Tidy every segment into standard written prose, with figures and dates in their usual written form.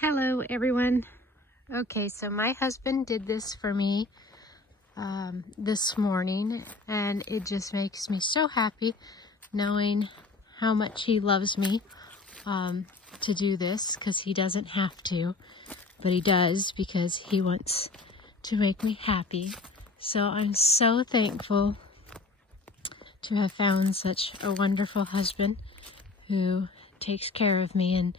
Hello everyone. Okay, so my husband did this for me this morning, and it just makes me so happy knowing how much he loves me to do this, because he doesn't have to, but he does because he wants to make me happy. So I'm so thankful to have found such a wonderful husband who takes care of me and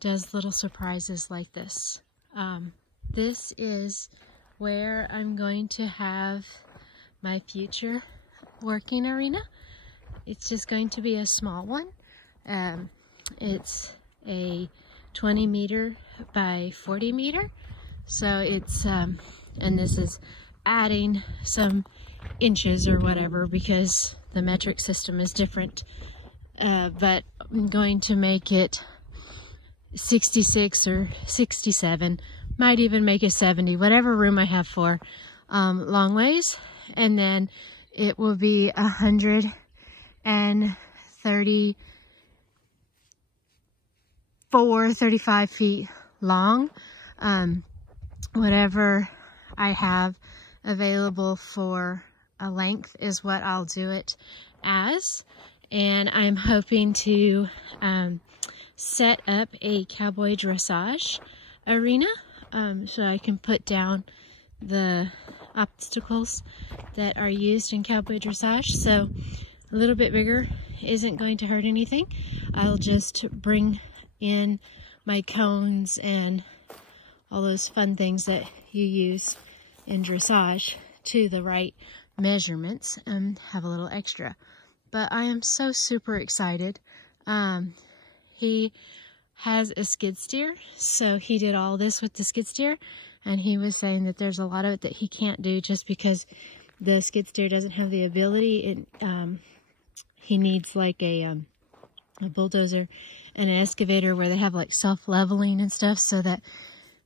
does little surprises like this. This is where I'm going to have my future working arena. It's just going to be a small one. It's a 20 meter by 40 meter. So it's, and this is adding some inches or whatever because the metric system is different. But I'm going to make it 66 or 67, might even make it 70, whatever room I have for long ways. And then it will be 35 feet long. Whatever I have available for a length is what I'll do it as. And I'm hoping to set up a cowboy dressage arena so I can put down the obstacles that are used in cowboy dressage. So a little bit bigger isn't going to hurt anything. I'll just bring in my cones and all those fun things that you use in dressage to the right measurements and have a little extra. But I am so super excited. He has a skid steer, so he did all this with the skid steer, and he was saying that there's a lot of it that he can't do just because the skid steer doesn't have the ability. He needs like a bulldozer and an excavator where they have like self-leveling and stuff, so that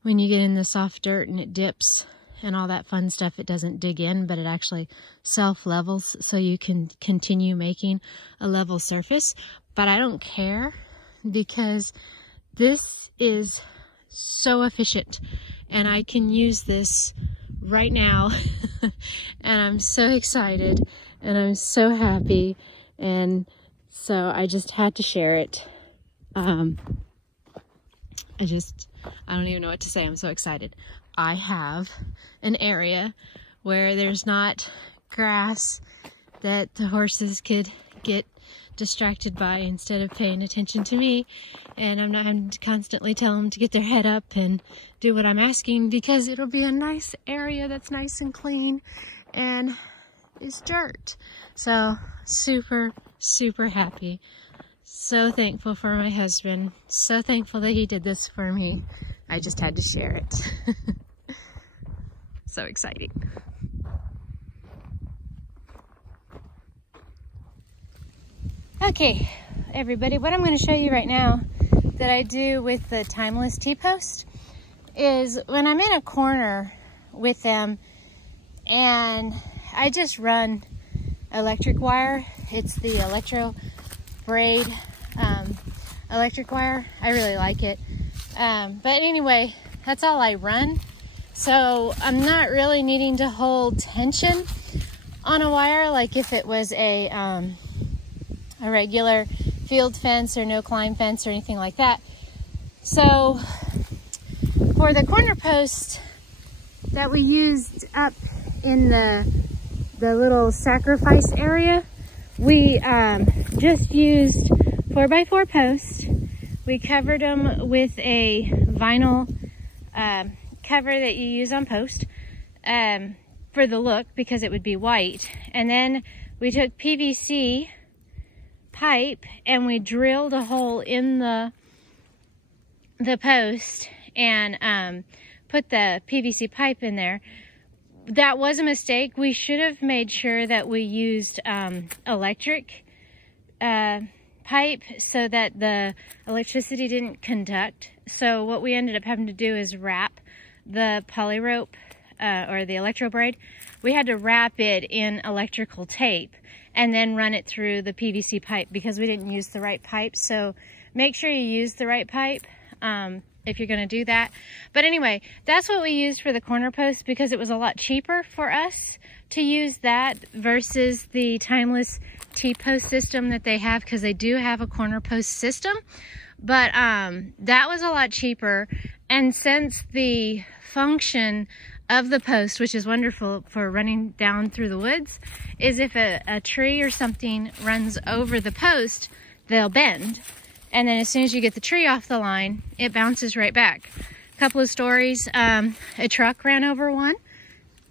when you get in the soft dirt and it dips and all that fun stuff, it doesn't dig in, but it actually self-levels so you can continue making a level surface. But I don't care, because this is so efficient and I can use this right now. And I'm so excited and I'm so happy, and so I just had to share it. I don't even know what to say. I'm so excited. I have an area where there's not grass that the horses could get distracted by instead of paying attention to me, and I'm not having to constantly tell them to get their head up and do what I'm asking, because it'll be a nice area that's nice and clean and it's dirt. So super happy, so thankful for my husband, so thankful that he did this for me. I just had to share it. So exciting. Okay, everybody, what I'm going to show you right now that I do with the timeless T-post is when I'm in a corner with them and I just run electric wire. It's the electro braid electric wire. I really like it. But anyway, that's all I run. So I'm not really needing to hold tension on a wire like if it was a regular field fence or no climb fence or anything like that. So for the corner post that we used up in the little sacrifice area, we just used 4x4 posts. We covered them with a vinyl cover that you use on post for the look, because it would be white. And then we took PVC pipe and we drilled a hole in the post and put the PVC pipe in there. That was a mistake. We should have made sure that we used electric pipe so that the electricity didn't conduct. So what we ended up having to do is wrap the poly rope or the electro braid. We had to wrap it in electrical tape and then run it through the PVC pipe because we didn't use the right pipe. So make sure you use the right pipe. if you're going to do that. But anyway, that's what we used for the corner post because it was a lot cheaper for us to use that versus the timeless T-post system that they have, because they do have a corner post system. But that was a lot cheaper. And since the function of the post, which is wonderful for running down through the woods, is if a tree or something runs over the post, they'll bend. And then as soon as you get the tree off the line, it bounces right back. A couple of stories, a truck ran over one.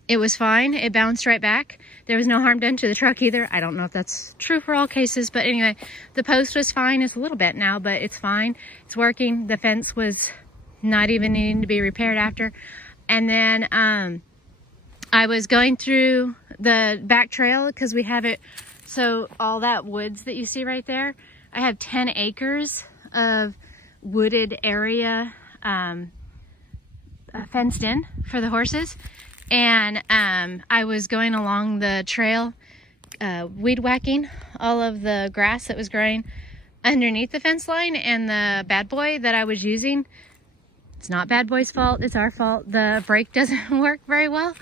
It was fine. It bounced right back. There was no harm done to the truck either. I don't know if that's true for all cases, but anyway, the post was fine. It's a little bent now, but it's fine. It's working. The fence was not even needing to be repaired after. And then I was going through the back trail because we have it, so all that woods that you see right there, I have 10 acres of wooded area fenced in for the horses. And I was going along the trail, weed whacking all of the grass that was growing underneath the fence line, and the bad boy that I was using, it's not bad boy's fault, it's our fault. The brake doesn't work very well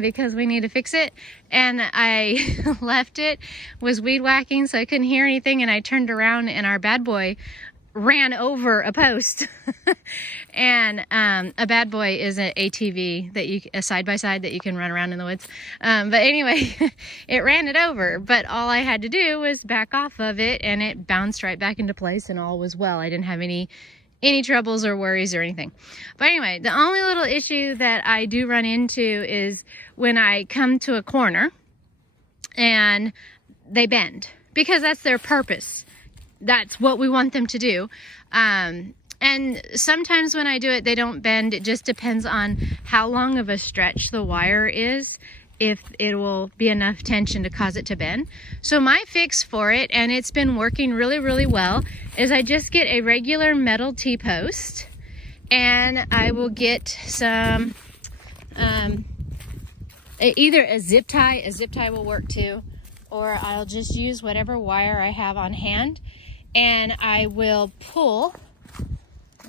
because we need to fix it. And I left it, was weed whacking, so I couldn't hear anything, and I turned around and our bad boy ran over a post. And a bad boy is an ATV that a side-by-side that you can run around in the woods. But anyway, it ran it over, but all I had to do was back off of it and it bounced right back into place and all was well. I didn't have any troubles or worries or anything. But anyway, the only little issue that I do run into is when I come to a corner and they bend, because that's their purpose. That's what we want them to do. And sometimes when I do it, they don't bend. It just depends on how long of a stretch the wire is, if it will be enough tension to cause it to bend. So my fix for it, and it's been working really, really well, is I just get a regular metal T-post and I will get some, either a zip tie will work too, or I'll just use whatever wire I have on hand. And I will pull,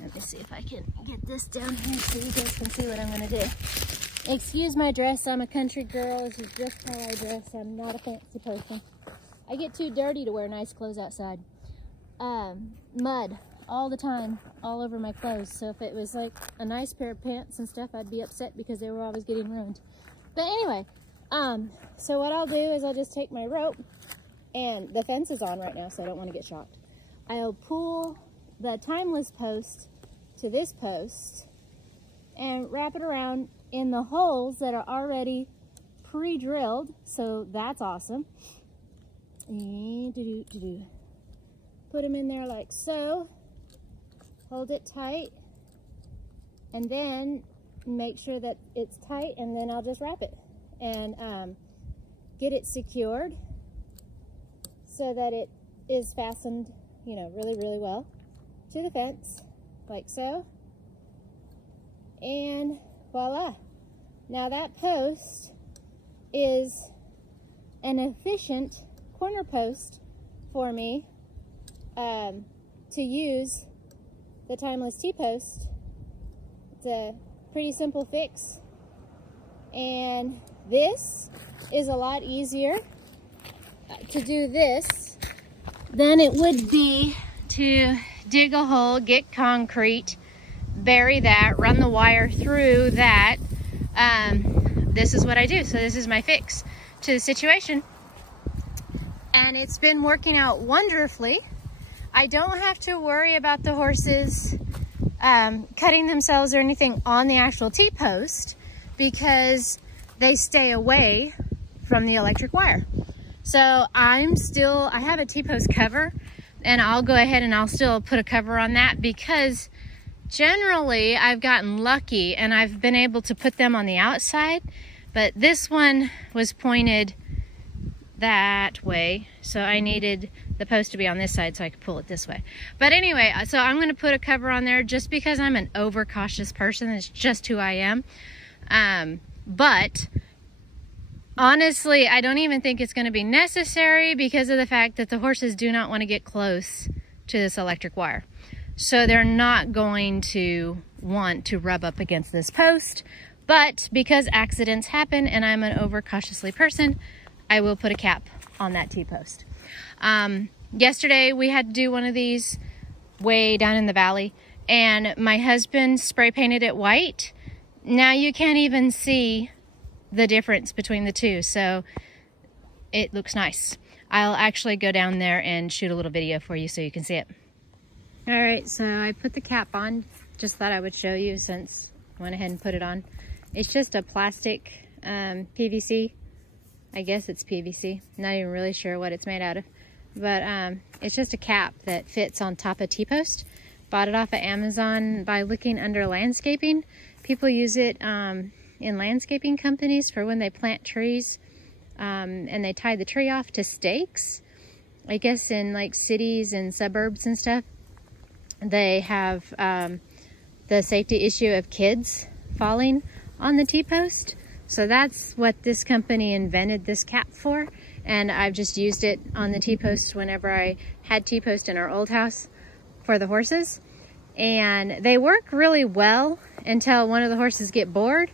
let me see if I can get this down here so you guys can see what I'm gonna do. Excuse my dress, I'm a country girl. This is just how I dress. I'm not a fancy person. I get too dirty to wear nice clothes outside. Mud all the time, all over my clothes. So if it was like a nice pair of pants and stuff, I'd be upset because they were always getting ruined. But anyway, so what I'll do is I'll just take my rope, and the fence is on right now, so I don't want to get shocked. I'll pull the timeless post to this post and wrap it around in the holes that are already pre-drilled, so that's awesome. And put them in there like so, hold it tight, and then make sure that it's tight, and then I'll just wrap it and get it secured so that it is fastened, you know, really, really well to the fence, like so. And voila. Now that post is an efficient corner post for me to use the timeless T-post. It's a pretty simple fix. And this is a lot easier to do this than it would be to dig a hole, get concrete, bury that, run the wire through that. This is what I do. So this is my fix to the situation. And it's been working out wonderfully. I don't have to worry about the horses cutting themselves or anything on the actual T-post because they stay away from the electric wire. So I have a T-post cover, and I'll go ahead and I'll still put a cover on that because generally I've gotten lucky and I've been able to put them on the outside, but this one was pointed that way, so I needed the post to be on this side so I could pull it this way. But anyway, so I'm going to put a cover on there just because I'm an overcautious person. It's just who I am. But honestly, I don't even think it's going to be necessary because of the fact that the horses do not want to get close to this electric wire. so they're not going to want to rub up against this post. But because accidents happen and I'm an overcautiously person, I will put a cap on that T-post. Yesterday we had to do one of these way down in the valley, and my husband spray painted it white. Now you can't even see the difference between the two, so it looks nice. I'll actually go down there and shoot a little video for you so you can see it. All right, so I put the cap on. Just thought I would show you since I went ahead and put it on. It's just a plastic PVC. I guess it's PVC. Not even really sure what it's made out of. But it's just a cap that fits on top of T-post. Bought it off of Amazon by looking under landscaping. People use it in landscaping companies for when they plant trees and they tie the tree off to stakes. I guess in like cities and suburbs and stuff, they have the safety issue of kids falling on the T-post. So that's what this company invented this cap for. And I've just used it on the T-post whenever I had T-post in our old house for the horses. And they work really well until one of the horses get bored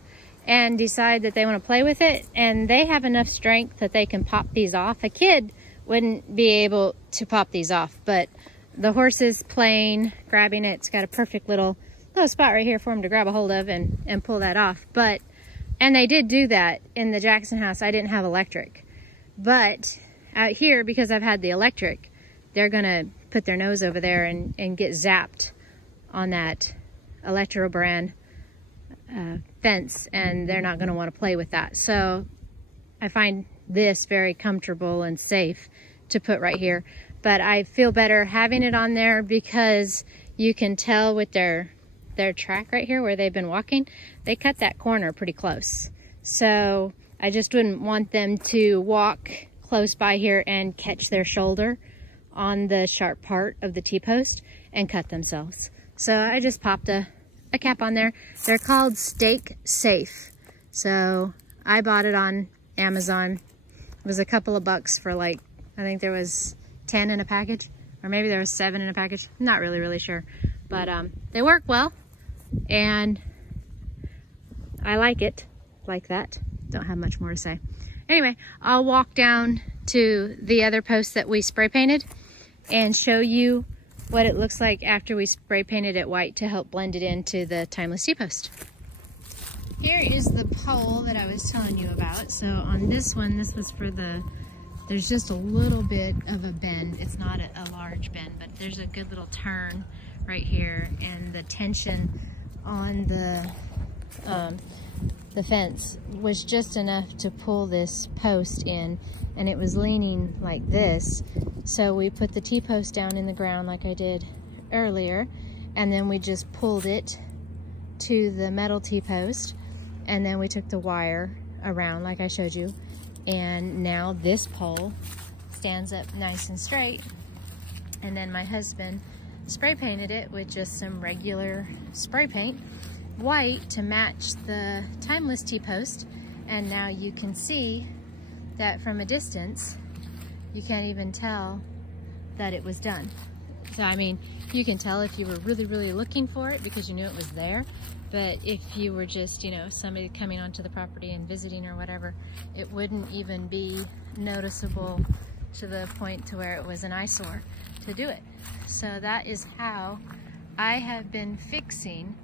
and decide that they want to play with it. And they have enough strength that they can pop these off. A kid wouldn't be able to pop these off, but the horse is playing, grabbing it. It's got a perfect little spot right here for him to grab a hold of and pull that off. And they did do that in the Jackson house. I didn't have electric. But out here, because I've had the electric, they're gonna put their nose over there and get zapped on that Electro brand fence, and they're not gonna wanna play with that. So I find this very comfortable and safe to put right here. But I feel better having it on there because you can tell with their track right here where they've been walking, they cut that corner pretty close. So I just wouldn't want them to walk close by here and catch their shoulder on the sharp part of the T-post and cut themselves. So I just popped a cap on there. They're called Stake Safe. So I bought it on Amazon. It was a couple of bucks for like, I think there was 10 in a package, or maybe there was 7 in a package. I'm not really sure. But they work well, and I like it like that. Don't have much more to say. Anyway, I'll walk down to the other post that we spray painted and show you what it looks like after we spray painted it white to help blend it into the Timeless T-post. Here is the pole that I was telling you about. So on this one, this was for there's just a little bit of a bend. It's not a large bend, but there's a good little turn right here, and the tension on the fence was just enough to pull this post in, and it was leaning like this. So we put the T-post down in the ground like I did earlier, and then we just pulled it to the metal T-post, and then we took the wire around like I showed you, and now this pole stands up nice and straight. And then my husband spray painted it with just some regular spray paint white to match the Timeless T-post, and now you can see that from a distance you can't even tell that it was done. So I mean, you can tell if you were really looking for it because you knew it was there, but if you were just, you know, somebody coming onto the property and visiting or whatever, it wouldn't even be noticeable to the point to where it was an eyesore to do it. So that is how I have been fixing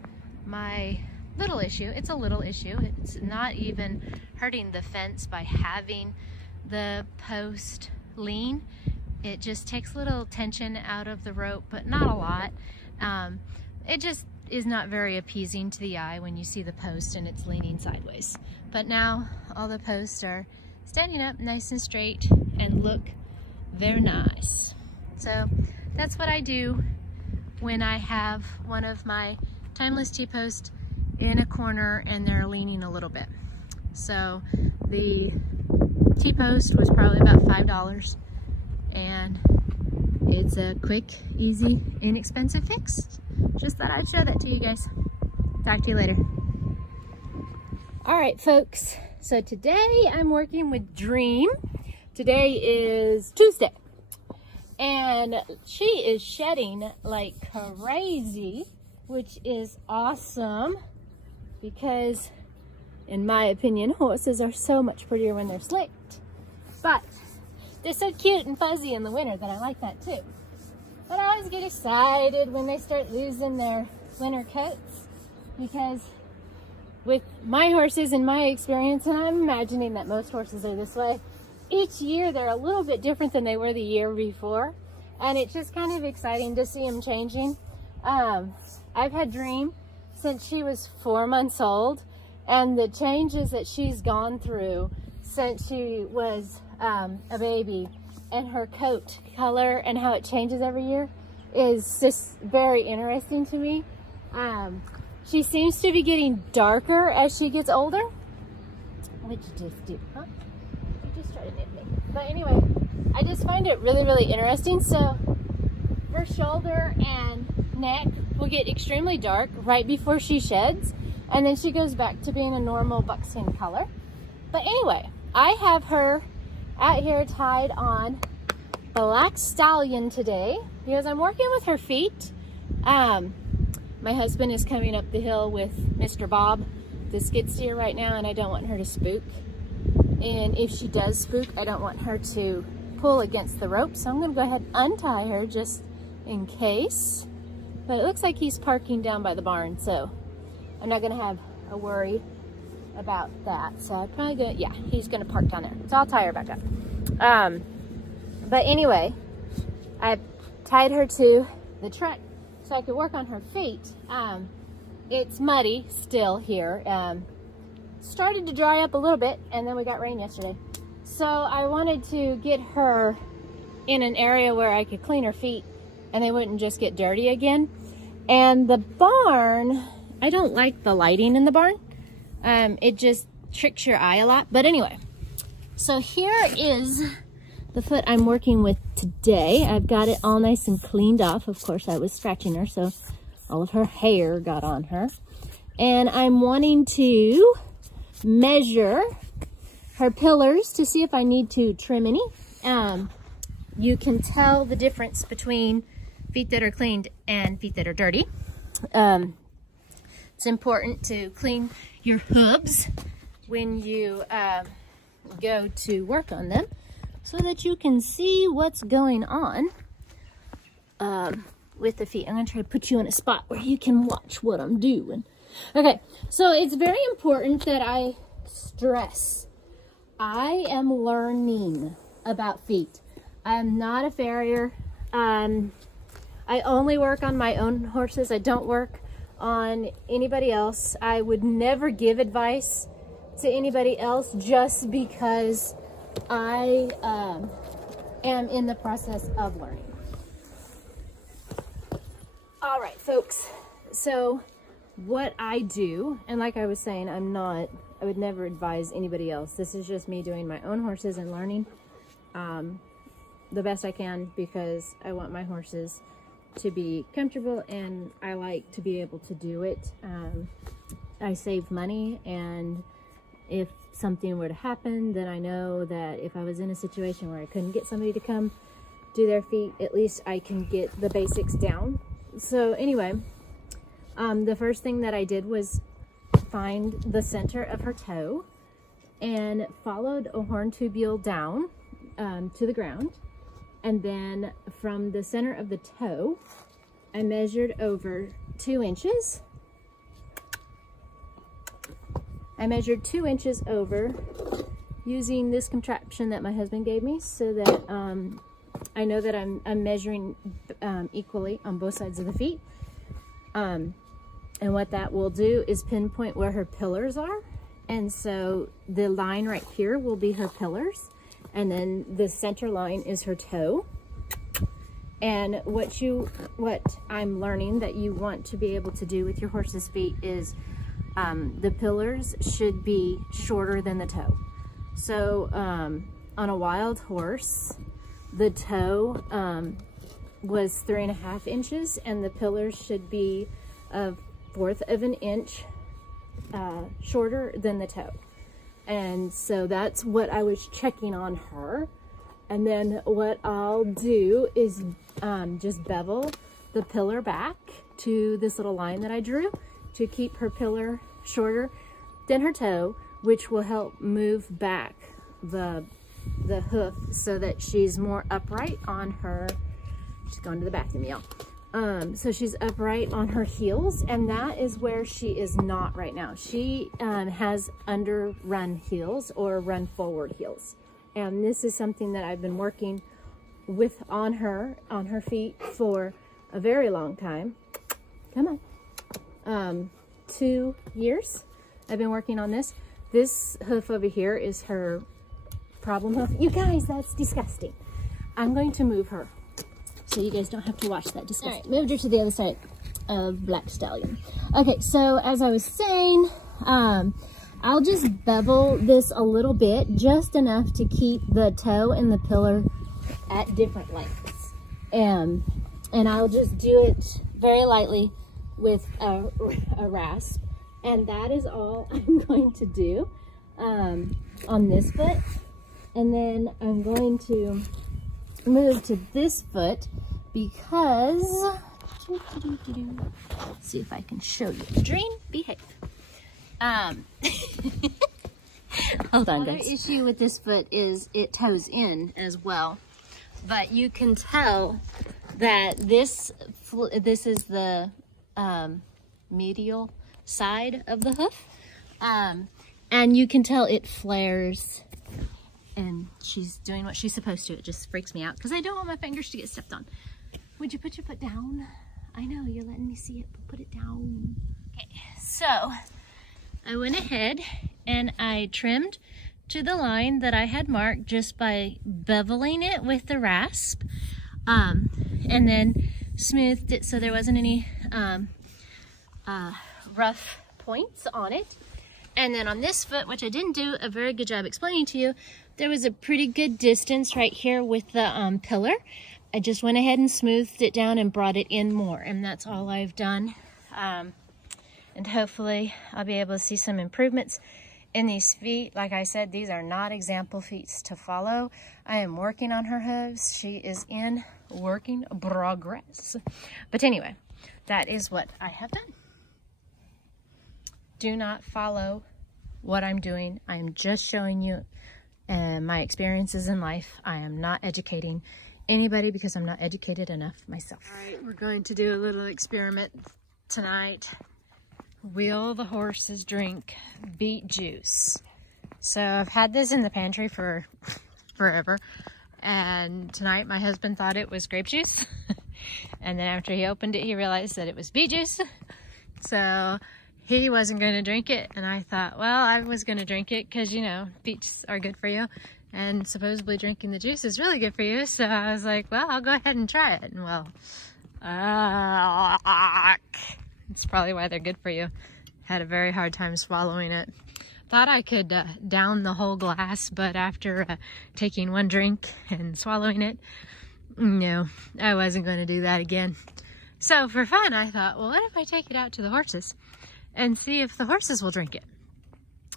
my little issue. It's a little issue. It's not even hurting the fence by having the post lean. It just takes a little tension out of the rope, but not a lot. It just is not very appeasing to the eye when you see the post and it's leaning sideways. But now all the posts are standing up nice and straight and look very nice. So that's what I do when I have one of my Timeless T-posts in a corner and they're leaning a little bit. So the T-post was probably about $5, and it's a quick, easy, inexpensive fix. Just thought I'd show that to you guys. Talk to you later. All right, folks. So today I'm working with Dream. Today is Tuesday. And she is shedding like crazy, which is awesome because, in my opinion, horses are so much prettier when they're slicked. But they're so cute and fuzzy in the winter that I like that too. But I always get excited when they start losing their winter coats, because with my horses and my experience, and I'm imagining that most horses are this way, each year they're a little bit different than they were the year before. And it's just kind of exciting to see them changing. I've had Dream since she was 4 months old, and the changes that she's gone through since she was a baby, and her coat color and how it changes every year is just very interesting to me. She seems to be getting darker as she gets older. What'd you just do, huh? You just tried to nip me. But anyway, I just find it really, really interesting. So her shoulder and neck will get extremely dark right before she sheds, and then she goes back to being a normal buckskin color. But anyway, I have her out here tied on Black Stallion today because I'm working with her feet. My husband is coming up the hill with Mr. Bob, the skid steer, right now, and I don't want her to spook. And if she does spook, I don't want her to pull against the rope, so I'm gonna go ahead and untie her just in case. But it looks like he's parking down by the barn, so I'm not gonna have a worry about that. So I'm probably gonna, yeah, he's gonna park down there. So I'll tie her back up. But anyway, I've tied her to the truck so I could work on her feet. It's muddy still here. Started to dry up a little bit, and then we got rain yesterday. So I wanted to get her in an area where I could clean her feet and they wouldn't just get dirty again. And the barn, I don't like the lighting in the barn. It just tricks your eye a lot. But anyway, so here is the foot I'm working with today. I've got it all nice and cleaned off. Of course, I was scratching her, so all of her hair got on her. And I'm wanting to measure her pillars to see if I need to trim any. You can tell the difference between feet that are cleaned and feet that are dirty. It's important to clean your hooves when you go to work on them so that you can see what's going on with the feet. I'm going to try to put you in a spot where you can watch what I'm doing. Okay, so it's very important that I stress I am learning about feet. I'm not a farrier. I only work on my own horses. I don't work on anybody else. I would never give advice to anybody else just because I am in the process of learning. All right, folks. So what I do, and like I was saying, I would never advise anybody else. This is just me doing my own horses and learning the best I can, because I want my horses to be comfortable and I like to be able to do it. I save money, and if something were to happen, then I know that if I was in a situation where I couldn't get somebody to come do their feet, at least I can get the basics down. So anyway, the first thing that I did was find the center of her toe and followed a horn tubule down to the ground. And then from the center of the toe, I measured over 2 inches. I measured 2 inches over using this contraption that my husband gave me, so that I know that I'm measuring equally on both sides of the feet. And what that will do is pinpoint where her pillars are. And so the line right here will be her pillars. And then the center line is her toe. And what I'm learning that you want to be able to do with your horse's feet is the pillars should be shorter than the toe. So on a wild horse, the toe was 3.5 inches, and the pillars should be a 1/4 of an inch shorter than the toe. And so that's what I was checking on her. And then what I'll do is just bevel the pillar back to this little line that I drew to keep her pillar shorter than her toe, which will help move back the hoof so that she's more upright on her, she's going to the bathroom, y'all. So she's upright on her heels, and that is where she is not right now. She has under run heels or run forward heels. And this is something that I've been working with on her feet for a very long time. Come on. 2 years I've been working on this. This hoof over here is her problem hoof. You guys, that's disgusting. I'm going to move her so you guys don't have to watch that disgusting. All right, moved her to the other side of Black Stallion. Okay, so as I was saying, I'll just bevel this a little bit, just enough to keep the toe and the pillar at different lengths. And I'll just do it very lightly with a rasp. And that is all I'm going to do on this foot. And then I'm going to move to this foot because, let's see if I can show you. Dream, behave. Hold on, guys. The issue with this foot is it toes in as well, but you can tell that this is the medial side of the hoof, and you can tell it flares, and she's doing what she's supposed to. It just freaks me out because I don't want my fingers to get stepped on. Would you put your foot down? I know you're letting me see it, but put it down. Okay, so I went ahead and I trimmed to the line that I had marked just by beveling it with the rasp, and then smoothed it so there wasn't any rough points on it. And then on this foot, which I didn't do a very good job explaining to you, there was a pretty good distance right here with the pillar. I just went ahead and smoothed it down and brought it in more, and that's all I've done. And hopefully I'll be able to see some improvements in these feet. Like I said, these are not example feet to follow. I am working on her hooves. She is in working progress. But anyway, that is what I have done. Do not follow what I'm doing. I'm just showing you my experiences in life. I am not educating anybody because I'm not educated enough myself. All right, we're going to do a little experiment tonight. Will the horses drink beet juice? So I've had this in the pantry for forever, and tonight my husband thought it was grape juice, and then after he opened it he realized that it was beet juice, so he wasn't going to drink it, and I thought, well, I was going to drink it because, you know, beets are good for you, and supposedly drinking the juice is really good for you, so I was like, well, I'll go ahead and try it. And well, it's probably why they're good for you. Had a very hard time swallowing it. Thought I could down the whole glass, but after taking one drink and swallowing it, no, I wasn't going to do that again. So for fun, I thought, well, what if I take it out to the horses and see if the horses will drink it?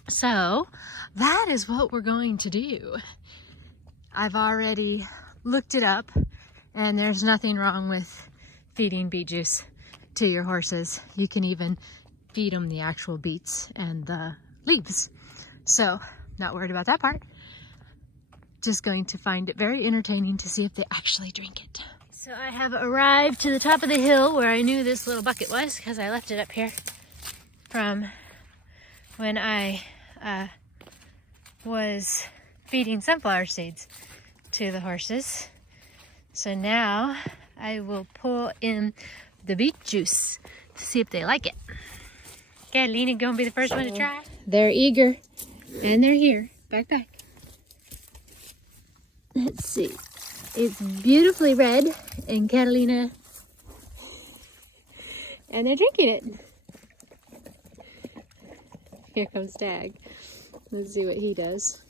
So that is what we're going to do. I've already looked it up, and there's nothing wrong with feeding beet juice to your horses. You can even feed them the actual beets and the leaves. So not worried about that part. Just going to find it very entertaining to see if they actually drink it. So I have arrived to the top of the hill where I knew this little bucket was because I left it up here from when I was feeding sunflower seeds to the horses. So now I will pour in the beet juice to see if they like it. Okay, Lena gonna be the first one to try. They're eager, and they're here. Back. Let's see. It's beautifully red, and Catalina, and they're drinking it. Here comes Tag. Let's see what he does.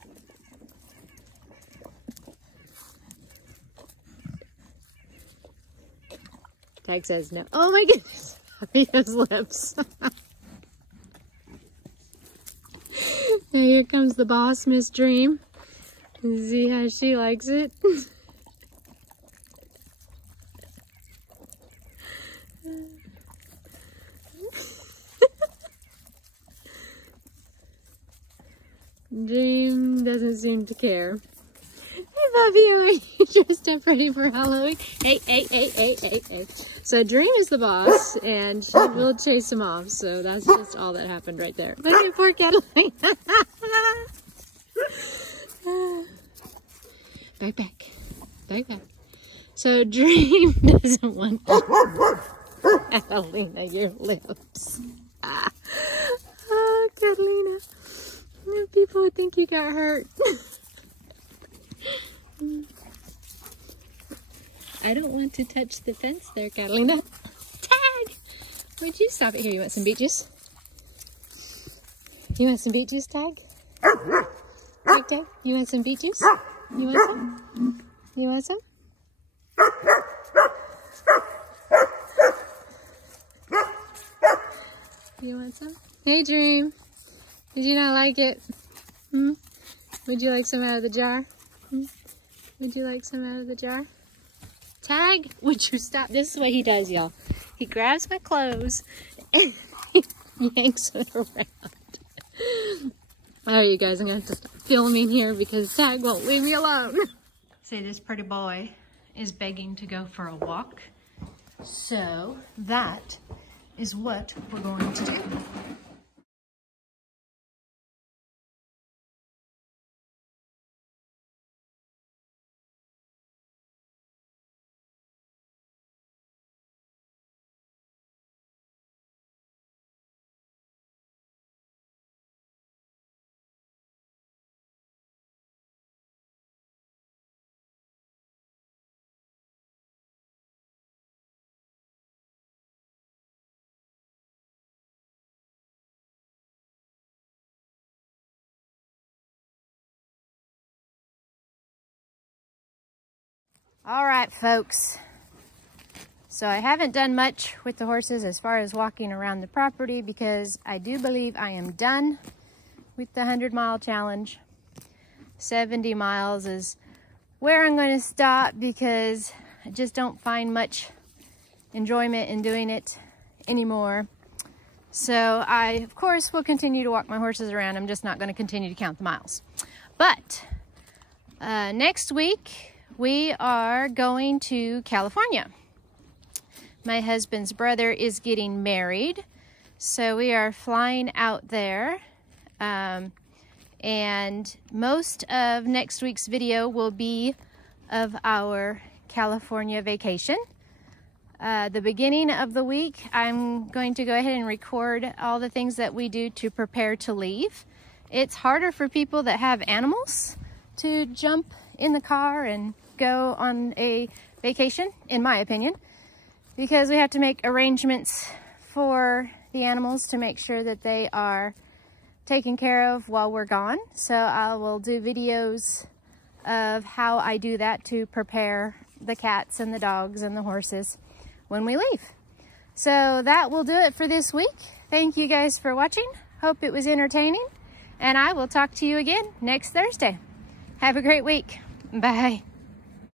Tag says no. Oh my goodness. He has lips. Now here comes the boss, Miss Dream. See how she likes it? Dream doesn't seem to care. Hey, Bubby, are you dressed up ready for Halloween? Hey, hey, hey, hey, hey, hey. So Dream is the boss, and she will chase him off. So that's just all that happened right there. Look at poor Catalina. Back. So Dream doesn't want Catalina, your lips. Oh, Catalina. People would think you got hurt. I don't want to touch the fence there, Catalina. Tag! Would you stop it here? You want some beet juice? You want some beet juice, Tag? Tag? You want some beet juice? You want some? You want some? You want some? Hey, Dream. Did you not like it? Would you like some out of the jar? Would you like some out of the jar? Tag, would you stop? This is what he does, y'all. He grabs my clothes and he yanks it around. Alright, you guys, I'm going to have to stop filming here because Tag won't leave me alone. See, this pretty boy is begging to go for a walk. So, that is what we're going to do. All right, folks. So I haven't done much with the horses as far as walking around the property because I do believe I am done with the 100-mile challenge. 70 miles is where I'm going to stop because I just don't find much enjoyment in doing it anymore. So I, of course, will continue to walk my horses around. I'm just not going to continue to count the miles. But next week, we are going to California. My husband's brother is getting married, so we are flying out there. And most of next week's video will be of our California vacation. The beginning of the week, I'm going to go ahead and record all the things that we do to prepare to leave. It's harder for people that have animals to jump in the car and go on a vacation, in my opinion, because we have to make arrangements for the animals to make sure that they are taken care of while we're gone. So I will do videos of how I do that to prepare the cats and the dogs and the horses when we leave. So that will do it for this week. Thank you guys for watching. Hope it was entertaining, and I will talk to you again next Thursday. Have a great week. Bye.